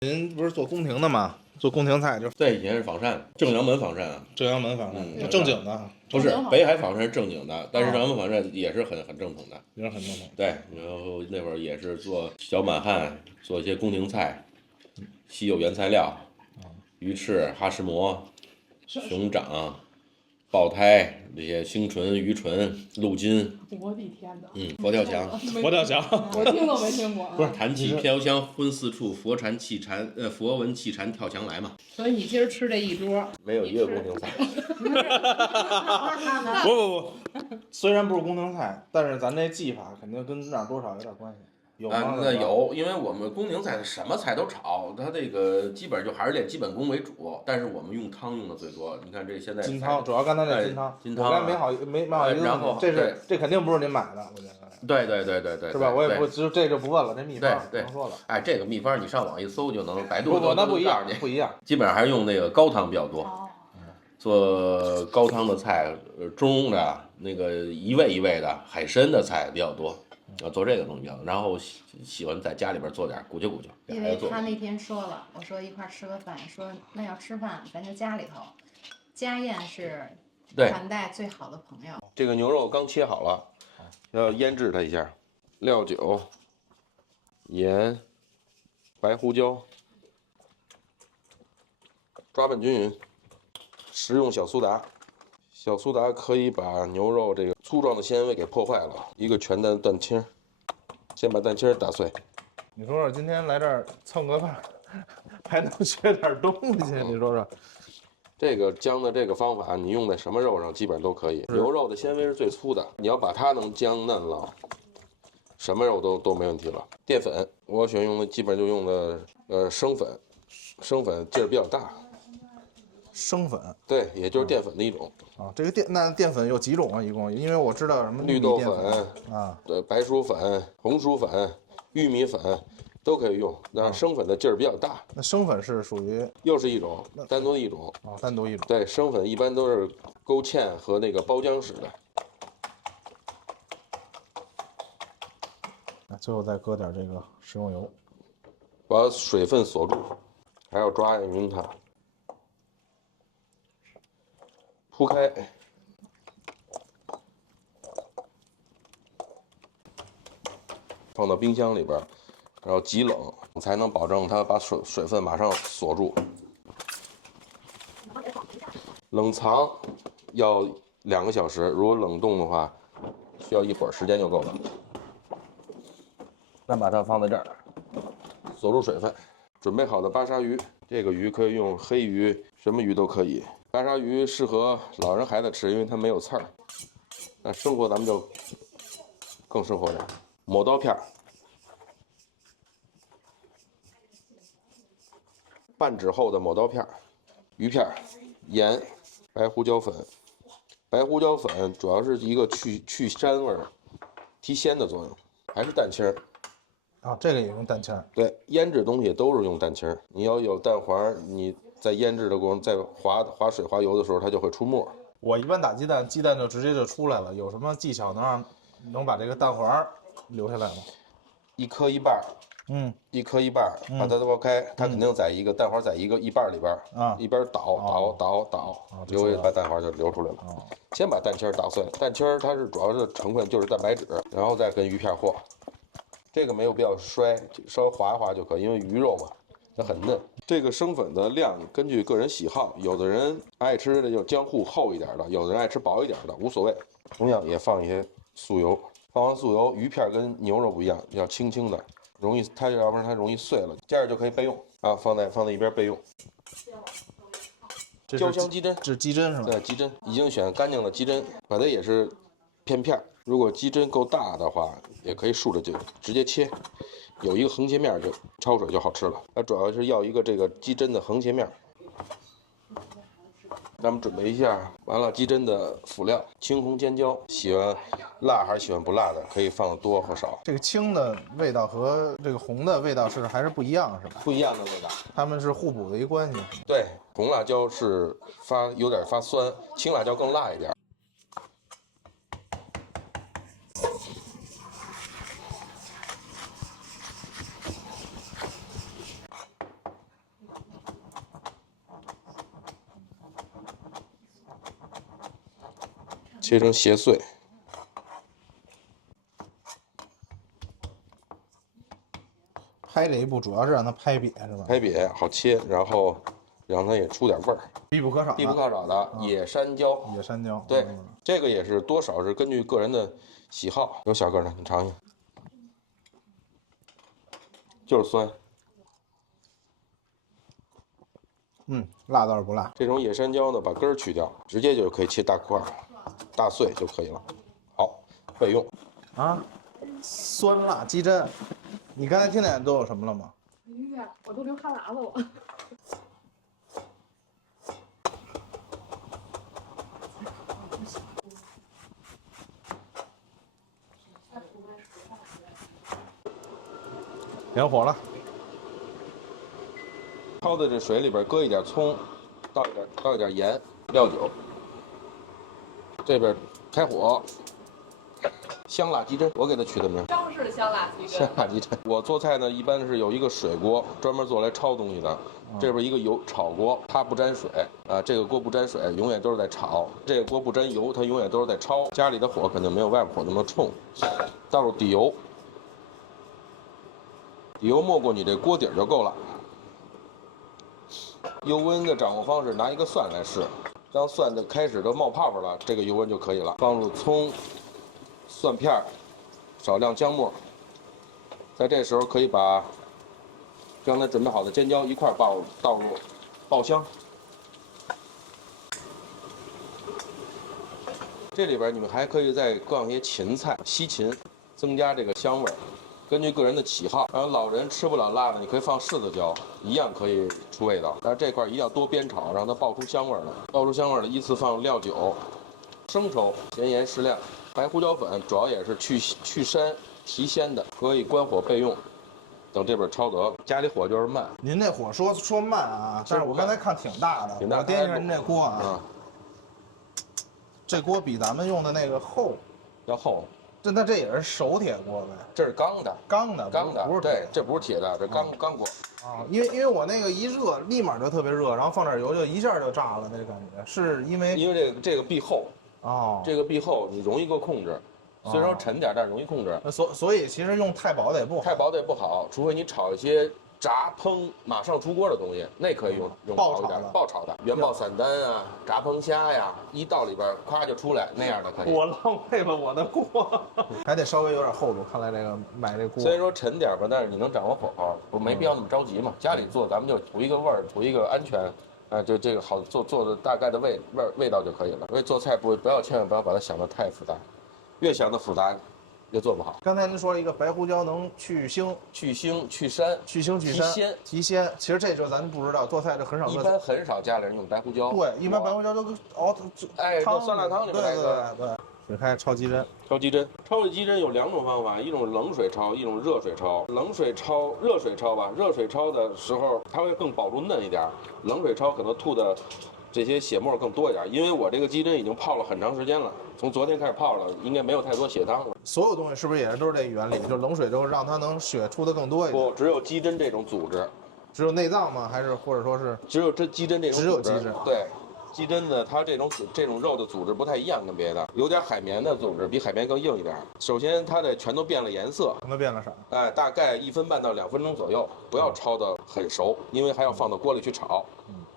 您不是做宫廷的吗？做宫廷菜就对，以前是仿膳，正阳门仿膳啊，正阳门仿膳，嗯正经的，不是北海仿膳是正经的，但是哦正阳门仿膳也是很正统的。也是很正统。对，然后那会儿也是做小满汉，做一些宫廷菜，稀有原材料，鱼翅、哈什蟆、熊掌、爆胎这些星唇、鱼唇、鹿筋，我的天哪！佛跳墙，佛跳墙，我听都没听过。不是弹起飘香昏四处，佛闻气禅跳墙来嘛。所以你今儿吃这一桌，没有一个宫廷菜。不，虽然不是宫廷菜，但是咱这技法肯定跟那儿多少有点关系。有吗？那有，因为我们宫廷菜什么菜都炒，它这个基本就还是练基本功为主，但是我们用汤用的最多。你看这现在金汤，主要刚才那金汤，金汤，我刚才没好意思，然后这肯定不是您买的，我觉得。对，是吧？我也不这就不问了，这秘方对甭说了。哎，这个秘方你上网一搜就能，百度那不一样告诉你，不一样。基本上还是用那个高汤比较多，做高汤的菜，中的那个一味一味的海参的菜比较多。做这个东西比较，然后喜欢在家里边做点鼓啾。因为他那天说了，我说一块吃个饭，说那要吃饭咱就家里头，家宴是传代最好的朋友。这个牛肉刚切好了，要腌制它一下，料酒、盐、白胡椒，抓拌均匀，食用小苏打。小苏打可以把牛肉这个粗壮的纤维给破坏了。一个全的蛋清，先把蛋清打碎。你说说，今天来这儿蹭个饭，还能学点东西？你说说，这个姜的这个方法，你用在什么肉上基本上都可以。牛肉的纤维是最粗的，你要把它能姜嫩了，什么肉都没问题了。淀粉，我喜欢用的基本就用的生粉，生粉劲儿比较大。生粉，对，也就是淀粉的一种啊。这个淀粉有几种啊？一共，因为我知道什么绿豆粉啊，对，白薯粉、红薯粉、玉米粉都可以用。那生粉的劲儿比较大。那生粉是属于又是一种单独的一种啊，单独一种。对，生粉一般都是勾芡和那个包浆使的。最后再搁点这个食用油，把水分锁住，还要抓匀它。铺开，放到冰箱里边，然后极冷，才能保证它把水分马上锁住。冷藏要2个小时，如果冷冻的话，需要一会儿时间就够了。那把它放在这儿，锁住水分。准备好的巴沙鱼，这个鱼可以用黑鱼，什么鱼都可以。巴沙鱼适合老人孩子吃，因为它没有刺儿。那生活咱们就更生活点，抹刀片，半指厚的抹刀片，鱼片，盐，白胡椒粉。白胡椒粉主要是一个去膻味儿、提鲜的作用，还是蛋清儿。啊，这个也用蛋清。对，腌制东西都是用蛋清儿。你要有蛋黄，你在腌制的过程，在划水划油的时候，它就会出沫。我一般打鸡蛋，鸡蛋就直接就出来了。有什么技巧能把这个蛋黄留下来吗？一颗一半，一颗一半，把它剥开，它肯定在一个蛋黄在一半里边啊，一边倒，把蛋黄就流出来了。先把蛋清捣碎，蛋清它是主要的成分就是蛋白质，然后再跟鱼片和。这个没有必要摔，稍微划一划就可以，因为鱼肉嘛，它很嫩。这个生粉的量根据个人喜好，有的人爱吃的就浆糊厚一点的，有的人爱吃薄一点的，无所谓。同样也放一些素油，放完素油，鱼片跟牛肉不一样，要轻轻的，容易它要不然它容易碎了。这样就可以备用啊，放在一边备用。焦香鸡胗，这是鸡胗是吧？对，鸡胗已经选干净的鸡胗，把它也是片。如果鸡胗够大的话，也可以竖着就直接切，有一个横切面就焯水就好吃了。它主要是要一个这个鸡胗的横切面。咱们准备一下，完了鸡胗的辅料：青红尖椒，喜欢辣还是喜欢不辣的，可以放多或少。这个青的味道和这个红的味道还是不一样，是吧？不一样的味道，它们是互补的一个关系。对，红辣椒是有点发酸，青辣椒更辣一点。切成斜碎。拍这一步主要是让它拍瘪是吧？拍瘪好切，然后让它也出点味儿。必不可少的。必不可少的野山椒。野山椒。对，这个也是多少是根据个人的喜好。有小个的，你尝一下。就是酸。辣倒是不辣。这种野山椒呢，把根儿去掉，直接就可以切大块、大碎就可以了。好，备用。啊，酸辣鸡胗，你刚才听见都有什么了吗？我都流哈喇子了。点火了。焯的这水里边搁一点葱，倒一点盐、料酒。这边开火，香辣鸡胗，我给它取的名。张氏香辣鸡胗。香辣鸡胗，我做菜呢，一般是有一个水锅，专门做来焯东西的。这边一个油炒锅，它不沾水啊，这个锅不沾水，永远都是在炒。这个锅不沾油，它永远都是在焯。家里的火肯定没有外边火那么冲。倒入底油，底油没过你这锅底就够了。油温的掌握方式，拿一个蒜来试，当蒜的开始都冒泡泡了，这个油温就可以了。放入葱、蒜片，少量姜末。在这时候可以把刚才准备好的尖椒一块倒入，爆香。这里边你们还可以再放一些芹菜、西芹，增加这个香味儿。根据个人的喜好，然后老人吃不了辣的，你可以放柿子椒，一样可以出味道。但是这块一定要多煸炒，让它爆出香味儿来。爆出香味儿了，依次放料酒、生抽、咸盐适量，白胡椒粉主要也是去膻提鲜的，可以关火备用。等这边焯得，家里火就是慢。您那火说慢啊，但是我刚才看挺大的，我掂一下您这锅啊，这锅比咱们用的那个厚，要厚。那这也是手铁锅呗？这是钢的，不是对，这不是铁的，这钢锅。啊，因为我那个一热，立马就特别热，然后放点油就一下就炸了，那感觉是因为这个壁厚哦，这个壁厚你容易够控制，虽然说沉点，但是容易控制。所以其实用太薄的也不好，太薄的也不好，除非你炒一些炸烹马上出锅的东西，那可以用薄一点，爆炒的，元爆散丹啊，炸烹虾呀，一到里边咵就出来那样的可以。我浪费了我的锅，还得稍微有点厚度。看来这个买这锅虽然说沉点吧，但是你能掌握火候，不没必要那么着急嘛。家里做咱们就图一个味儿，图一个安全，就这个好做的大概的味道就可以了。所以做菜千万不要把它想得太复杂，越想的复杂。也做不好。刚才您说了一个白胡椒能去腥、去膻、提鲜。其实这咱不知道，做菜这很少。一般很少家里人用白胡椒。对，一般白胡椒都熬做酸辣汤里面那个。对。水开焯鸡胗。焯这鸡胗有两种方法，一种冷水焯，一种热水焯。冷水焯、热水焯吧。热水焯的时候它会更保住嫩一点，冷水焯可能吐的这些血沫更多一点。因为我这个鸡胗已经泡了很长时间了。从昨天开始泡了，应该没有太多血汤了。所有东西是不是也都是这原理？就是冷水之后让它能血出的更多一点。不，只有鸡胗这种组织，只有内脏吗？还是或者说是只有鸡胗这种？只有鸡胗。对，鸡胗呢，它这种肉的组织不太一样，跟别的有点海绵的组织，比海绵更硬一点。首先它得全都变了颜色。全都变了色。大概1分半到2分钟左右，不要焯得很熟，因为还要放到锅里去炒。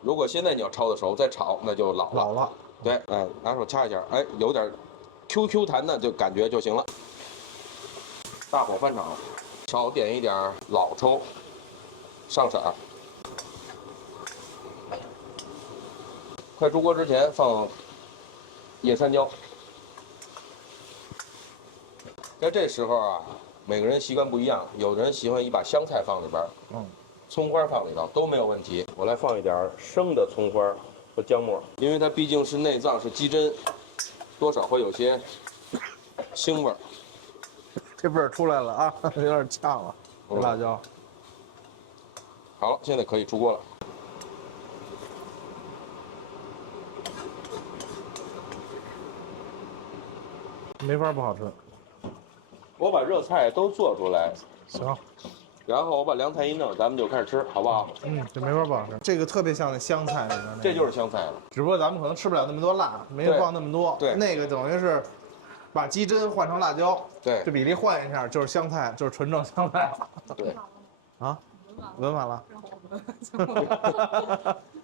如果现在你要焯的熟再炒，那就老了。对，拿手掐一下，有点。QQ 弹的就感觉就行了。大火翻炒，少点一点老抽，上色。快出锅之前放野山椒。在这时候啊，每个人习惯不一样，有的人喜欢一把香菜放里边，葱花放里头都没有问题。我来放一点生的葱花和姜末，因为它毕竟是内脏，是鸡胗。多少会有些腥味儿，这味儿出来了啊，有点呛了。这辣椒，好了，现在可以出锅了。没法不好吃。我把热菜都做出来，行，然后我把凉菜一弄，咱们就开始吃，好不好？这没法不好吃。这个特别像那香菜里面那个，这就是香菜了。只不过咱们可能吃不了那么多辣，没放那么多。对，那个等于是把鸡胗换成辣椒，对，这比例换一下就是香菜，就是纯正香菜了。对，啊，闻完了。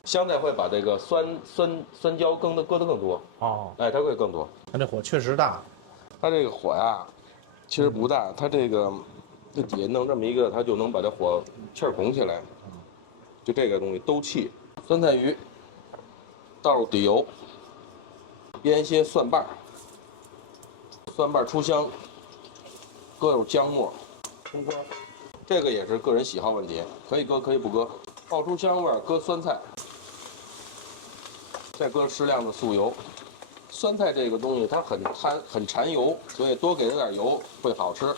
香菜会把这个酸椒搁得更多。哦，哎，它会更多。它这火确实大。它这个火呀，其实不大，它这个。这底下弄这么一个，它就能把这火气儿拱起来。就这个东西兜气，酸菜鱼，倒入底油，腌些蒜瓣，蒜瓣出香，搁入姜末、葱花，这个也是个人喜好问题，可以搁可以不搁。爆出香味儿，搁酸菜，再搁适量的素油。酸菜这个东西它很馋油，所以多给它点油会好吃。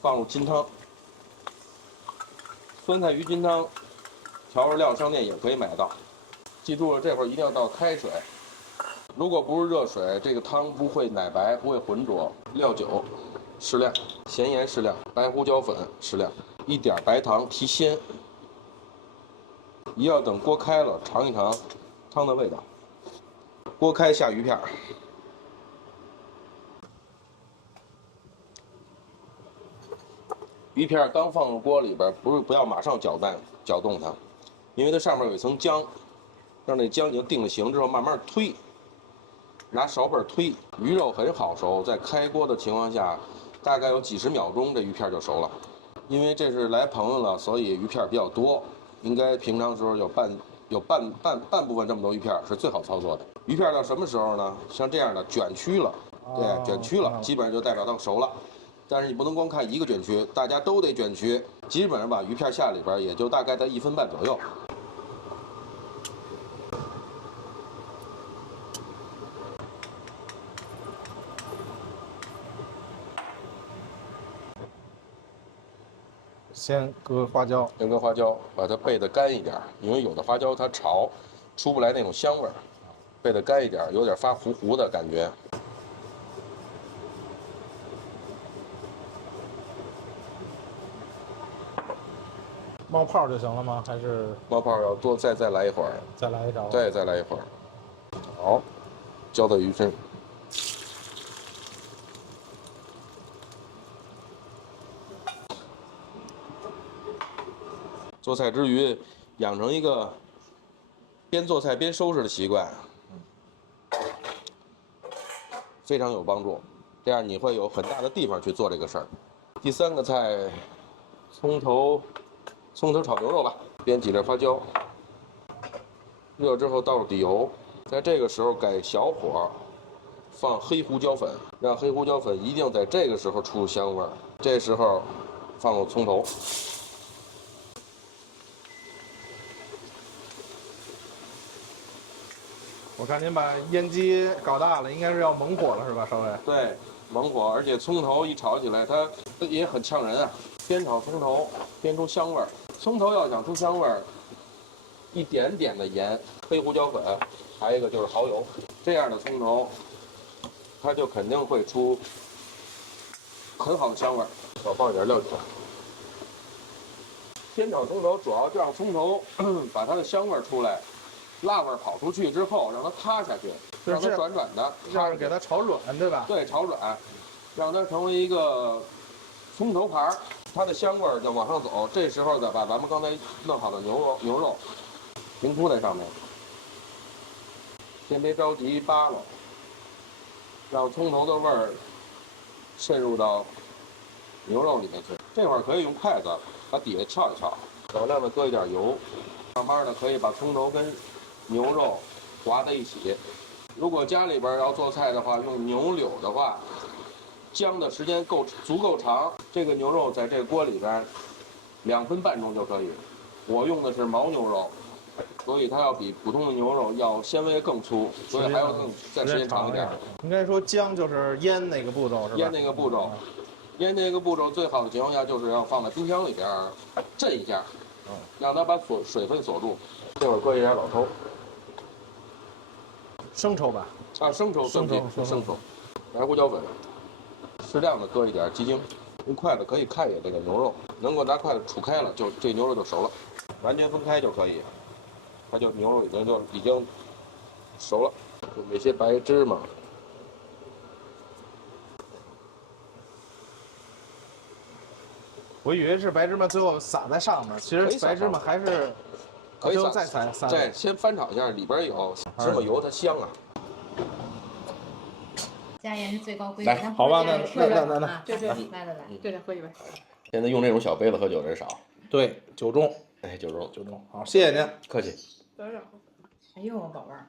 放入金汤，酸菜鱼金汤，调味料商店也可以买到。记住了，这会儿一定要倒开水，如果不是热水，这个汤不会奶白，不会浑浊。料酒适量，咸盐适量，白胡椒粉适量，一点白糖提鲜。一定要等锅开了，尝一尝汤的味道。锅开下鱼片。鱼片刚放入锅里边，不要马上搅动它，因为它上面有一层浆，让那浆已经定了型之后，慢慢推，拿勺背推。鱼肉很好熟，在开锅的情况下，大概有几十秒钟，这鱼片就熟了。因为这是来朋友了，所以鱼片比较多，应该平常时候有半部分这么多鱼片是最好操作的。鱼片到什么时候呢？像这样的卷曲了，对，卷曲了，基本上就代表它熟了。但是你不能光看一个卷曲，大家都得卷曲。基本上把鱼片下里边，也就大概在1分半左右。先搁花椒，先搁花椒，把它焙得干一点，因为有的花椒它炒出不来那种香味儿，焙得干一点，有点发糊糊的感觉。冒泡就行了吗？还是冒泡要多再来一会儿？再来一勺？对，再来一会儿。好，浇到鱼身。做菜之余，养成一个边做菜边收拾的习惯，非常有帮助。这样你会有很大的地方去做这个事儿。第3个菜，葱头炒牛肉吧，煸几粒花椒，热之后倒入底油，在这个时候改小火，放黑胡椒粉，让黑胡椒粉一定在这个时候出香味儿。这时候放入葱头。我看您把烟机搞大了，应该是要猛火了是吧，少伟？对，猛火，而且葱头一炒起来，它也很呛人啊。煸炒葱头，煸出香味儿。葱头要想出香味儿，一点点的盐、黑胡椒粉，还有一个就是蚝油，这样的葱头，它就肯定会出很好的香味儿。少放一点料酒。煸炒葱头主要就让葱头把它的香味儿出来。辣味跑出去之后，让它塌下去，让它软软的，让给它炒软，对吧？对，炒软，让它成为一个葱头盘儿，它的香味儿就往上走。这时候呢，把咱们刚才弄好的牛肉平铺在上面，先别着急扒拉，让葱头的味儿渗入到牛肉里面去。这会儿可以用筷子把底下撬一撬，少量的搁一点油，慢慢的可以把葱头跟牛肉滑在一起。如果家里边要做菜的话，用牛柳的话，姜的时间足够长，这个牛肉在这个锅里边2分半钟就可以。我用的是牦牛肉，所以它要比普通的牛肉要纤维更粗，所以还要再时间长一点。应该说姜就是腌那个步骤是吧？腌那个步骤，腌那个步骤最好的情况下就是要放在冰箱里边镇一下，让它把水分锁住。这会儿搁一点老抽。生抽吧，生抽，白胡椒粉，适量的搁一点鸡精，用筷子可以看一眼这个牛肉，能够拿筷子杵开了，就这牛肉就熟了，完全分开就可以。它就牛肉已经熟了，准备些白芝麻。我以为是白芝麻最后撒在上面，其实白芝麻还是可以再撒。再先翻炒一下，里边有芝麻油，它香啊。加盐是最高规矩。来，好吧，那对，喝一杯。现在用这种小杯子喝酒的人少。对，酒盅。哎，酒盅。好，谢谢您，客气。得着。哎呦，宝贝儿。